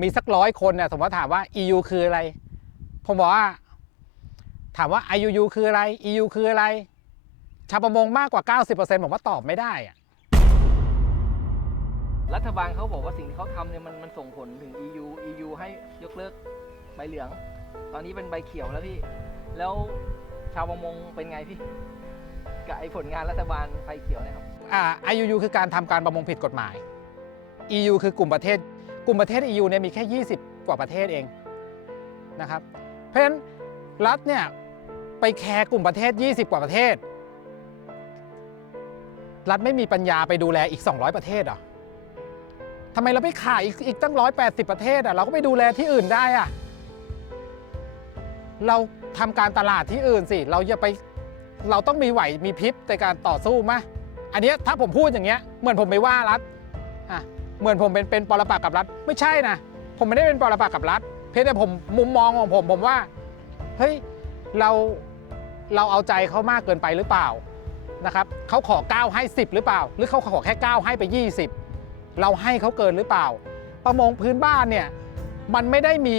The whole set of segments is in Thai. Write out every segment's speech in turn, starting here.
มีสักร้อยคนเนี่ยสมมติถามว่า EU คืออะไร ผมบอกว่า ถามว่า IUU คืออะไร EU คืออะไร ชาวประมงมากกว่า 90%ผมว่าตอบไม่ได้อะรัฐบาลเขาบอกว่าสิ่งที่เขาทำเนี่ยมันมันส่งผลถึง EU EU ให้ยกเลิกใบเหลือง ตอนนี้เป็นใบเขียวแล้วพี่ แล้วชาวประมงเป็นไงพี่ กับไอ้ผลงานรัฐบาลไฟเขียวเนะครับ อ่า IUU คือการทำการประมงผิดกฎหมาย EU คือกลุ่มประเทศ กลุ่มประเทศ EU เนี่ยมีแค่ 20 กว่าประเทศเองนะครับ เพราะฉะนั้นรัฐเนี่ยไปแคร์กลุ่มประเทศ 20 กว่าประเทศ รัฐไม่มีปัญญาไปดูแลอีก 200 ประเทศหรอทำไมเราไม่ขายอีกอีกตั้ง 180 ประเทศอะเราก็ไปดูแลที่อื่นได้อะเราทำการตลาดที่อื่นสิ เราอย่าไป เราต้องมีไหว มีพริบในการต่อสู้มะอันนี้ถ้าผมพูดอย่างเงี้ย เหมือนผมไปว่ารัฐอะ เหมือนผมเป็นเป็นปรปักษ์กับรัฐไม่ใช่นะผมไม่ได้เป็นปรปักษ์กับรัฐเพียงแต่ผมมุมมองของผมผมว่าเฮ้ยเราเราเอาใจเขามากเกินไปหรือเปล่านะครับเขาขอ 9 ให้ 10 หรือเปล่า หรือเขาขอแค่ 9 ให้ไป 20 เราให้เขาเกินหรือเปล่า ประมงพื้นบ้านเนี่ยมันไม่ได้มี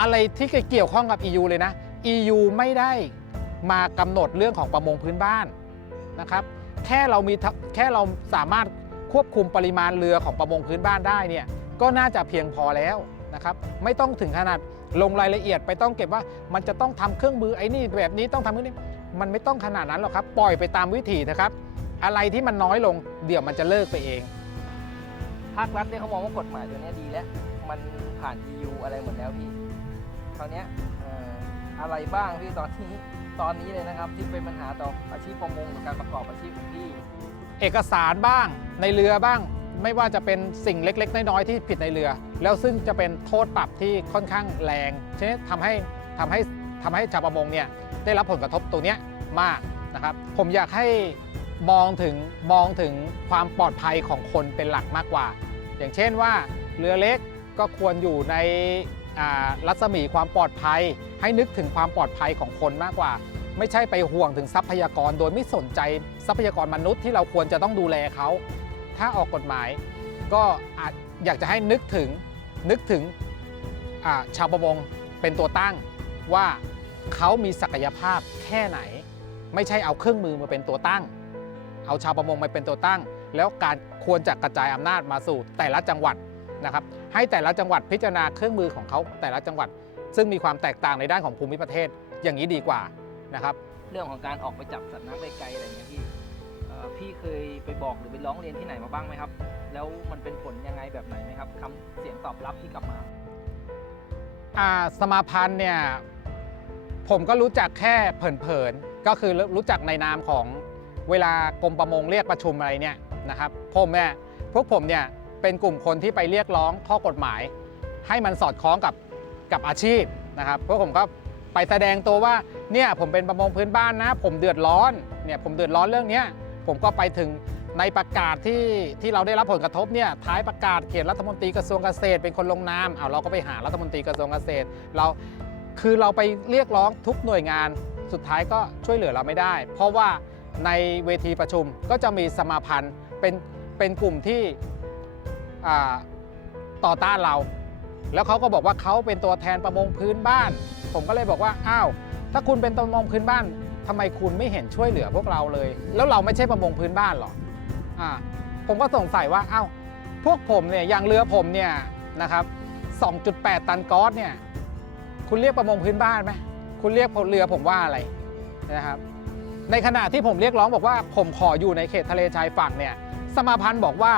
อะไรที่เกี่ยวข้องกับ EU เลยนะ EU ไม่ได้มากำหนดเรื่องของประมงพื้นบ้านนะครับแค่เรามีแค่เราสามารถ ควบคุมปริมาณเรือของประมงพื้นบ้านได้เนี่ยก็น่าจะเพียงพอแล้วนะครับไม่ต้องถึงขนาดลงรายละเอียดไปต้องเก็บว่ามันจะต้องทำเครื่องมือไอ้นี่แบบนี้ต้องทำเครื่องนี้มันไม่ต้องขนาดนั้นหรอกครับ ปล่อยไปตามวิถีนะครับ อะไรที่มันน้อยลงเดี๋ยวมันจะเลิกไปเองภาครัฐเนี่ยเขามองว่ากฎหมายตัวนี้ดีแล้วมันผ่าน EU อะไรหมดแล้วพี่คราวเนี้ยเอ่ออะไรบ้างพี่ตอนนี้ตอนนี้เลยนะครับ ที่เป็นปัญหาต่ออาชีพประมงหรือการประกอบอาชีพของพี่ เอกสารบ้างในเรือบ้าง ไม่ว่าจะเป็นสิ่งเล็ก ๆ น้อยๆที่ผิดในเรือ แล้วซึ่งจะเป็นโทษปรับที่ค่อนข้างแรงฉะนั้นทำให้ทำให้ทำให้ชาวประมงเนี่ยได้รับผลกระทบตรงเนี้ยมากนะครับผมอยากให้มองถึงมองถึงความปลอดภัยของคนเป็นหลักมากกว่า อย่างเช่นว่าเรือเล็กก็ควรอยู่ในรัศมีความปลอดภัย ให้นึกถึงความปลอดภัยของคนมากกว่า ไม่ใช่ไปห่วงถึงทรัพยากร โดยไม่สนใจทรัพยากรมนุษย์ที่เราควรจะต้องดูแลเขา ถ้าออกกฎหมายก็อาจอยากจะให้นึกถึงนึกถึงชาวประมงเป็นตัวตั้งว่าเขามีศักยภาพแค่ไหน ไม่ใช่เอาเครื่องมือมาเป็นตัวตั้ง เอาชาวประมงมาเป็นตัวตั้ง แล้วการควรจะกระจายอำนาจมาสู่แต่ละจังหวัดนะครับ ให้แต่ละจังหวัดพิจารณาเครื่องมือของเขาแต่ละจังหวัด ซึ่งมีความแตกต่างในด้านของภูมิประเทศอย่างนี้ดีกว่า นะครับ เรื่องของการออกไปจับสัตว์น้ำไกลๆอะไรเงี้ยพี่เอ่อพี่เคยไปบอกหรือไปร้องเรียนที่ไหนมาบ้างไหมครับ แล้วมันเป็นผลยังไงแบบไหนไหมครับคำเสียงตอบรับที่กลับมา อ่าสมาพันธ์เนี่ยผมก็รู้จักแค่เผินๆ ก็คือรู้จักในนามของเวลากรมประมงเรียกประชุมอะไรเนี่ยนะครับผมเนี่ยพวกผมเนี่ยเป็นกลุ่มคนที่ไปเรียกร้องข้อกฎหมาย ให้มันสอดคล้องกับกับอาชีพนะครับพวกผมก็ไปแสดงตัวว่า เนี่ยผมเป็นประมงพื้นบ้านนะ ผมเดือดร้อนเนี่ยผมเดือดร้อนเรื่องนี้ผมก็ไปถึงในประกาศที่ที่เราได้รับผลกระทบเนี่ยท้ายประกาศเขียนรัฐมนตรีกระทรวงเกษตร เป็นคนลงนามเอาเราก็ไปหารัฐมนตรีกระทรวงเกษตร เราคือเราไปเรียกร้องทุกหน่วยงานสุดท้ายก็ช่วยเหลือเราไม่ได้ เพราะว่าในเวทีประชุมก็จะมีสมาพันธ์เป็นเป็นกลุ่มที่ต่อต้านเรา แล้วเขาก็บอกว่าเขาเป็นตัวแทนประมงพื้นบ้าน ผมก็เลยบอกว่าอ้าว ถ้าคุณเป็นประมงพื้นบ้านทำไมคุณไม่เห็นช่วยเหลือพวกเราเลย แล้วเราไม่ใช่ประมงพื้นบ้านหรออ่าผมก็สงสัยว่าอ้าวพวกผมเนี่ยอย่างเรือผมเนี่ยนะครับ 2.8 ตันก๊อซเนี่ยคุณเรียกประมงพื้นบ้านไหมคุณเรียกเรือผมว่าอะไรนะครับ ในขณะที่ผมเรียกร้องบอกว่าผมขออยู่ในเขตทะเลชายฝั่งเนี่ยสมาพันธ์บอกว่า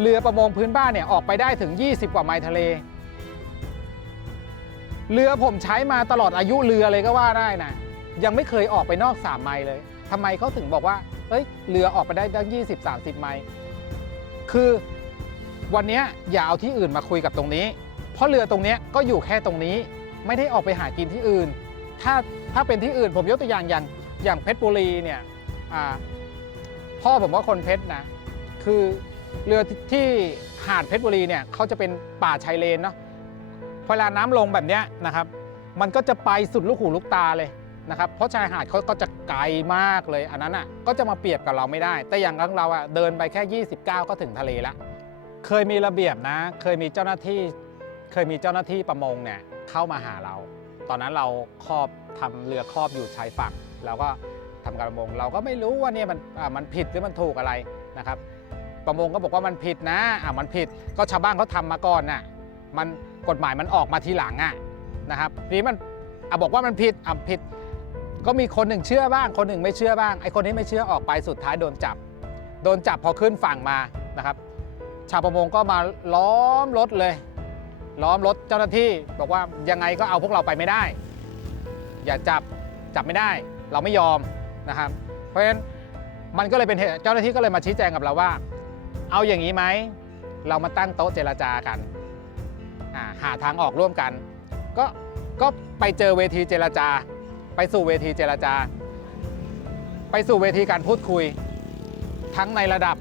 เรือประมงพื้นบ้านเนี่ยออกไปได้ถึง 20 กว่าไมล์ทะเล เรือผมใช้มาตลอดอายุเรือเลยก็ว่าได้นะ ยังไม่เคยออกไปนอก3ไมล์เลยทำไมเขาถึงบอกว่าเอ้ยเรือออกไปได้ตั้ง20-30 ไมล์คือวันนี้อย่าเอาที่อื่นมาคุยกับตรงนี้ เพราะเรือตรงนี้ก็อยู่แค่ตรงนี้ ไม่ได้ออกไปหากินที่อื่น ถ้าถ้าเป็นที่อื่นผมยกตัวอย่างอย่างอย่างเพชรบุรีเนี่ยพ่อผมว่าคนเพชรนะ คือเรือที่หาดเพชรบุรีเนี่ยเขาจะเป็นป่าชายเลนเนาะ เวลาน้ำลงแบบนี้นะครับ มันก็จะไปสุดลูกหูลูกตาเลยนะครับ เพราะชายหาดเขาก็จะไกลมากเลย อันนั้นอะก็จะมาเปรียบกับเราไม่ได้ แต่อย่างของเราอะเดินไปแค่ 29 ก็ถึงทะเลละเคยมีระเบียบนะ เคยมีเจ้าหน้าที่ เคยมีเจ้าหน้าที่ประมงเนี่ยเข้ามาหาเรา ตอนนั้นเราครอบทำเรือครอบอยู่ชายฝั่งเราก็ทำการประมง เราก็ไม่รู้ว่าเนี่ยมันอ่ามันผิดหรือมันถูกอะไรนะครับ ประมงก็บอกว่ามันผิดนะอะมันผิดก็ชาวบ้านเขาทำมาก่อนน่ะ มันกฎหมายมันออกมาทีหลังอะนะครับทีนี้มันอะบอกว่ามันผิดอะผิด ก็มีคนหนึ่งเชื่อบ้าง คนหนึ่งไม่เชื่อบ้างไอ้คนที่ไม่เชื่อออกไปสุดท้ายโดนจับ โดนจับพอขึ้นฝั่งมานะครับ ชาวประมงก็มาล้อมรถเลย ล้อมรถเจ้าหน้าที่ บอกว่ายังไงก็เอาพวกเราไปไม่ได้ อย่าจับจับไม่ได้ เราไม่ยอมนะครับ เพราะฉะนั้นมันก็เลยเป็นเหตุเจ้าหน้าที่ก็เลยมาชี้แจงกับเราว่า เอาอย่างนี้ไหมเรามาตั้งโต๊ะเจรจากัน หาทางออกร่วมกัน ก็ก็ไปเจอเวทีเจรจา ไปสู่เวทีเจรจา ไปสู่เวทีการพูดคุย ทั้งในระดับ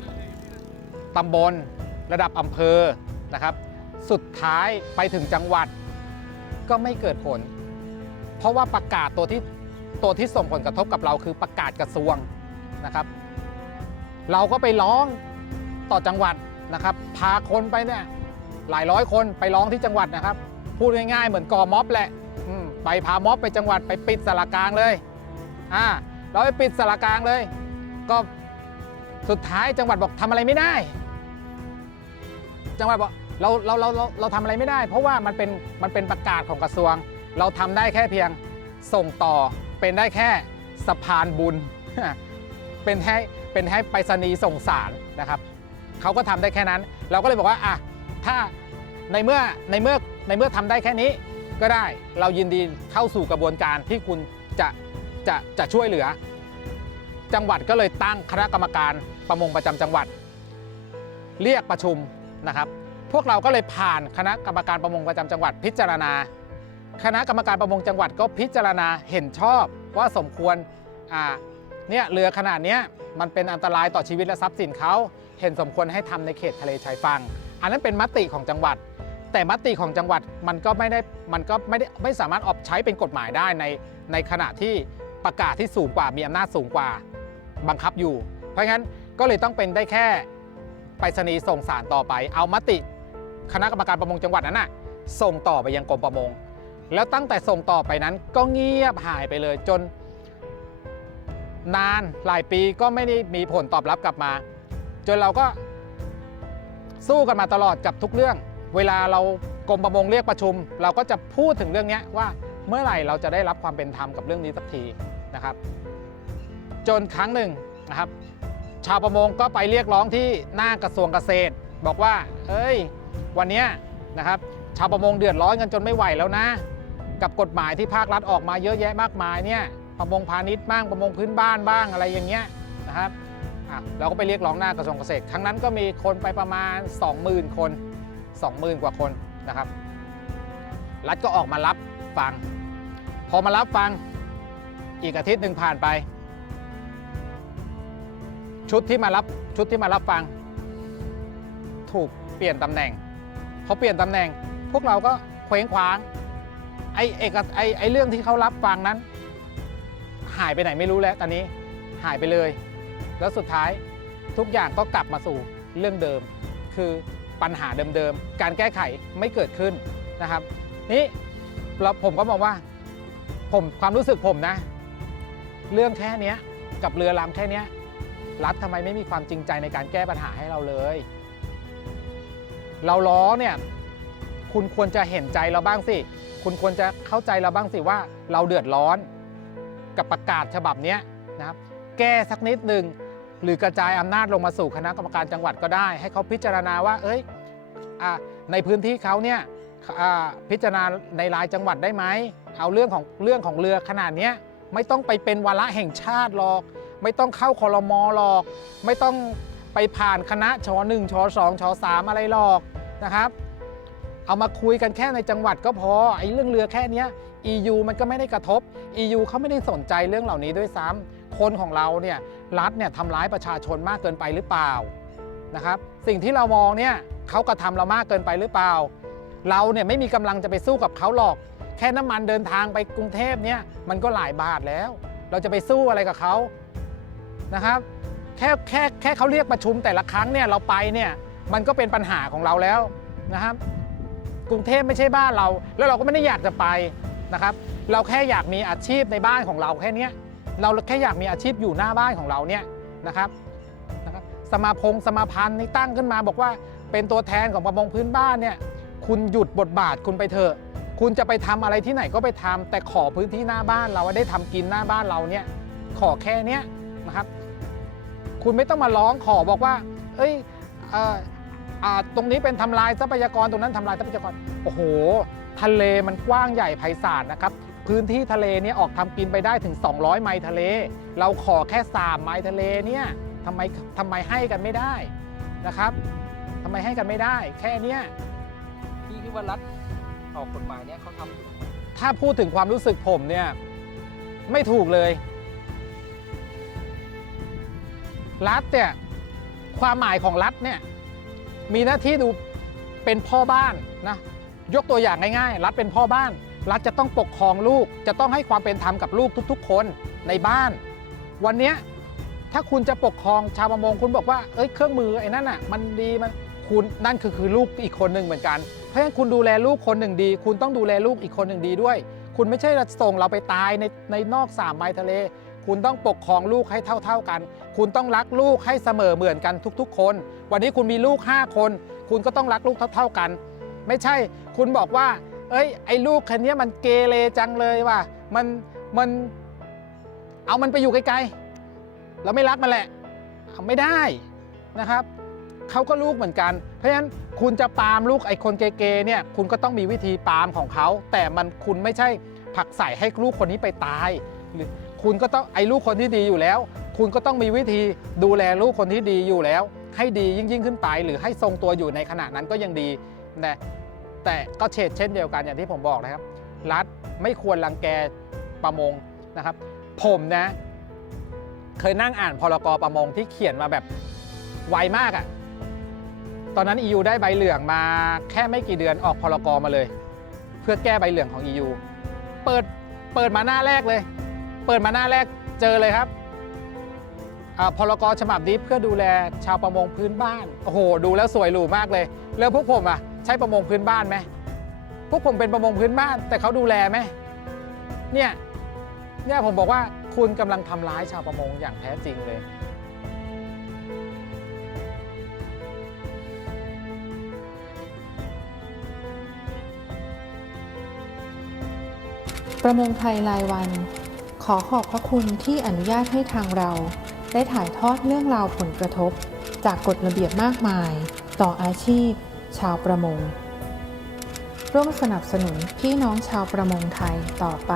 ตำบล ระดับอำเภอนะครับ สุดท้ายไปถึงจังหวัดก็ไม่เกิดผล เพราะว่าประกาศตัวที่ตัวที่ส่งผลกระทบกับเราคือประกาศกระทรวงนะครับ เราก็ไปร้องต่อจังหวัดนะครับ พาคนไปเนี่ย หลายร้อยคนไปร้องที่จังหวัดนะครับ พูดง่ายๆ เหมือนกอม็อบแหละไปพาม็อบไปจังหวัดไปปิดสารกลางเลยอ่าเราไปปิดสารกลางเลย ก็สุดท้ายจังหวัดบอกทำอะไรไม่ได้ จังหวัดบอกเราเราเราเราเราทำอะไรไม่ได้ เพราะว่ามันเป็นมันเป็นประกาศของกระทรวง เราทำได้แค่เพียงส่งต่อเป็นได้แค่สะพานบุญ เป็นให้เป็นให้ไปรษณีย์ส่งสารนะครับเขาก็ทำได้แค่นั้น เราก็เลยบอกว่าอะ ถ้าในเมื่อในเมื่อในเมื่อทำได้แค่นี้ก็ได้เรายินดีเข้าสู่กระบวนการที่คุณจะจะจะช่วยเหลือ จังหวัดก็เลยตั้งคณะกรรมการประมงประจำจังหวัด เรียกประชุมนะครับ พวกเราก็เลยผ่านคณะกรรมการประมงประจำจังหวัดพิจารณา คณะกรรมการประมงจังหวัดก็พิจารณาเห็นชอบว่าสมควรอ่าเนี่ยเรือขนาดเนี้ยมันเป็นอันตรายต่อชีวิตและทรัพย์สินเขาเห็นสมควรให้ทำในเขตทะเลชายฝั่ง อันนั้นเป็นมติของจังหวัด แต่มติของจังหวัดมันก็ไม่ได้มันก็ไม่ได้ไม่สามารถออกใช้เป็นกฎหมายได้ในในขณะที่ประกาศที่สูงกว่ามีอำนาจสูงกว่าบังคับอยู่ เพราะงั้นก็เลยต้องเป็นได้แค่ไปรษณีย์ส่งสารต่อไป เอามติคณะกรรมการประมงจังหวัดนั้นน่ะส่งต่อไปยังกรมประมง แล้วตั้งแต่ส่งต่อไปนั้นก็เงียบหายไปเลยจน นานหลายปีก็ไม่ได้มีผลตอบรับกลับมา จนเราก็ สู้กันมาตลอดกับทุกเรื่อง เวลาเรากรมประมงเรียกประชุม เราก็จะพูดถึงเรื่องนี้ว่าเมื่อไหร่เราจะได้รับความเป็นธรรมกับเรื่องนี้สักทีนะครับ จนครั้งหนึ่งนะครับ ชาวประมงก็ไปเรียกร้องที่หน้ากระทรวงเกษตร บอกว่าเอ้ย วันนี้นะครับชาวประมงเดือดร้อนกันจนไม่ไหวแล้วนะ กับกฎหมายที่ภาครัฐออกมาเยอะแยะมากมายเนี่ยประมงพาณิชย์บ้างประมงพื้นบ้านบ้างอะไรอย่างเงี้ยนะครับ เราก็ไปเรียกร้องหน้ากระทรวงเกษตรครั้งนั้นก็มีคนไปประมาณ 20,000 คน 20,000 กว่าคนนะครับ รัฐก็ออกมารับฟัง พอมารับฟังอีกอาทิตย์หนึ่งผ่านไป ชุดที่มารับชุดที่มารับฟัง ถูกเปลี่ยนตำแหน่งพอเปลี่ยนตำแหน่ง พวกเราก็เคว้งคว้างไอ้เอกไอ้ไอ้เรื่องที่เขารับฟังนั้น หายไปไหนไม่รู้แล้วตอนนี้หายไปเลย แล้วสุดท้ายทุกอย่างก็กลับมาสู่เรื่องเดิม คือปัญหาเดิมๆ การแก้ไขไม่เกิดขึ้นนะครับ นี่เราผมก็มองว่าผมความรู้สึกผมนะ เรื่องแค่นี้กับเรือลำแค่นี้รัฐทำไมไม่มีความจริงใจในการแก้ปัญหาให้เราเลย เราล้อเนี่ยคุณควรจะเห็นใจเราบ้างสิ คุณควรจะเข้าใจเราบ้างสิว่าเราเดือดร้อน กับประกาศฉบับนี้นะครับ แก้สักนิดหนึ่ง หรือกระจายอำนาจลงมาสู่คณะกรรมการจังหวัดก็ได้ ให้เขาพิจารณาว่าเอ้ยอในพื้นที่เขาเนี่ยพิจารณาในรายจังหวัดได้ไหมเอาเรื่องของเรื่องของเรือขนาดเนี้ยไม่ต้องไปเป็นวาระแห่งชาติหรอก ไม่ต้องเข้าคอรมอหรอก ไม่ต้องไปผ่านคณะชหนึ่งชสองชสามอะไรหรอกนะครับ เอามาคุยกันแค่ในจังหวัดก็พอไอ้เรื่องเรือแค่เนี้ย EU มันก็ไม่ได้กระทบ EU เขาไม่ได้สนใจเรื่องเหล่านี้ด้วยซ้ำ คนของเราเนี่ยรัฐเนี่ยทำร้ายประชาชนมากเกินไปหรือเปล่านะครับ สิ่งที่เรามองเนี่ยเขากระทำเรามากเกินไปหรือเปล่า เราเนี่ยไม่มีกำลังจะไปสู้กับเขาหรอก แค่น้ำมันเดินทางไปกรุงเทพเนี่ยมันก็หลายบาทแล้ว เราจะไปสู้อะไรกับเขานะครับแค่แค่แค่เขาเรียกประชุมแต่ละครั้งเนี่ยเราไปเนี่ยมันก็เป็นปัญหาของเราแล้วนะครับ กรุงเทพไม่ใช่บ้านเรา แล้วเราก็ไม่ได้อยากจะไปนะครับ เราแค่อยากมีอาชีพในบ้านของเราแค่เนี้ย เราแค่อยากมีอาชีพอยู่หน้าบ้านของเราเนี่ยนะครับนะครับ สมาพงสมาพันธ์นี่ตั้งขึ้นมา บอกว่าเป็นตัวแทนของประมงพื้นบ้านเนี่ยคุณหยุดบทบาทคุณไปเถอะ คุณจะไปทำอะไรที่ไหนก็ไปทำแต่ขอพื้นที่หน้าบ้านเราได้ทำกินหน้าบ้านเราเนี่ยขอแค่เนี้ยนะครับ คุณไม่ต้องมาร้องขอบอกว่า เอ้ยเออตรงนี้เป็นทำลายทรัพยากรตรงนั้นทำลายทรัพยากร โอ้โห ทะเลมันกว้างใหญ่ไพศาลนะครับ พื้นที่ทะเลเนี่ยออกทำกินไปได้ถึง 200 ไมล์ทะเล เราขอแค่ 3 ไมล์ทะเลเนี่ยทำไมทำไมให้กันไม่ได้นะครับทำไมให้กันไม่ได้ แค่เนี้ยพี่คิดว่ารัฐออกกฎหมายเนี่ยเขาทำถูกไหมถ้าพูดถึงความรู้สึกผมเนี่ยไม่ถูกเลยรัฐเนี่ยความหมายของรัฐเนี่ยมีหน้าที่ดูเป็นพ่อบ้านนะยกตัวอย่างง่ายๆ รัฐเป็นพ่อบ้าน รัฐจะต้องปกครองลูกจะต้องให้ความเป็นธรรมกับลูกทุก ๆ คนในบ้าน วันนี้ถ้าคุณจะปกครองชาวประมงคุณบอกว่าเอ้ยเครื่องมือไอ้นั่นอะมันดีมันคุณนั่นคือคือลูกอีกคนหนึ่งเหมือนกัน เพราะฉะนั้นคุณดูแลลูกคนหนึ่งดี คุณต้องดูแลลูกอีกคนหนึ่งดีด้วย คุณไม่ใช่จะส่งเราไปตายในในนอกสามไมล์ทะเล คุณต้องปกครองลูกให้เท่า ๆกัน คุณต้องรักลูกให้เสมอเหมือนกันทุก ๆ คน วันนี้คุณมีลูก 5 คน คุณก็ต้องรักลูกเท่า ๆกัน ไม่ใช่คุณบอกว่า เอ้ยไอ้ลูกคนนี้มันเกเรจังเลยว่ะมันมันเอามันไปอยู่ไกลๆเราไม่รักมันแหละเอาไม่ได้นะครับเขาก็ลูกเหมือนกัน เพราะฉะนั้นคุณจะปาล์มลูกไอ้คนเกๆเนี่ยคุณก็ต้องมีวิธีปาล์มของเขา แต่มันคุณไม่ใช่ผลักใส่ให้ลูกคนนี้ไปตายหรือคุณก็ต้องไอ้ลูกคนที่ดีอยู่แล้ว คุณก็ต้องมีวิธีดูแลลูกคนที่ดีอยู่แล้ว ให้ดียิ่งยิ่งขึ้นไป หรือให้ทรงตัวอยู่ในขณะนั้นก็ยังดีแต่ แต่ก็เฉดเช่นเดียวกันอย่างที่ผมบอกนะครับ รัฐไม่ควรรังแกประมงนะครับ ผมนะ เคยนั่งอ่านพรกประมงที่เขียนมาแบบไวมากอะ่ะตอนนั้น EU ได้ใบเหลืองมาแค่ไม่กี่เดือนออกพรกมาเลย เพื่อแก้ใบเหลืองของ EU เปิดเปิดมาหน้าแรกเลย เปิดมาหน้าแรกเจอเลยครับอ่าพรกฉบับนี้เพื่อดูแลชาวประมงพื้นบ้าน โอ้โห ดูแล้วสวยหรูมากเลย แล้วพวกผมอะ ใช้ประมงพื้นบ้านไหมพวกผมเป็นประมงพื้นบ้าน แต่เขาดูแลไหมเนี่ยเนี่ยผมบอกว่าคุณกำลังทำร้ายชาวประมงอย่างแท้จริงเลย ประมงไทยรายวัน ขอขอบพระคุณที่อนุญาตให้ทางเรา ได้ถ่ายทอดเรื่องราวผลกระทบ จากกฎระเบียบมากมาย ต่ออาชีพ ชาวประมง ร่วมสนับสนุนพี่น้องชาวประมงไทยต่อไป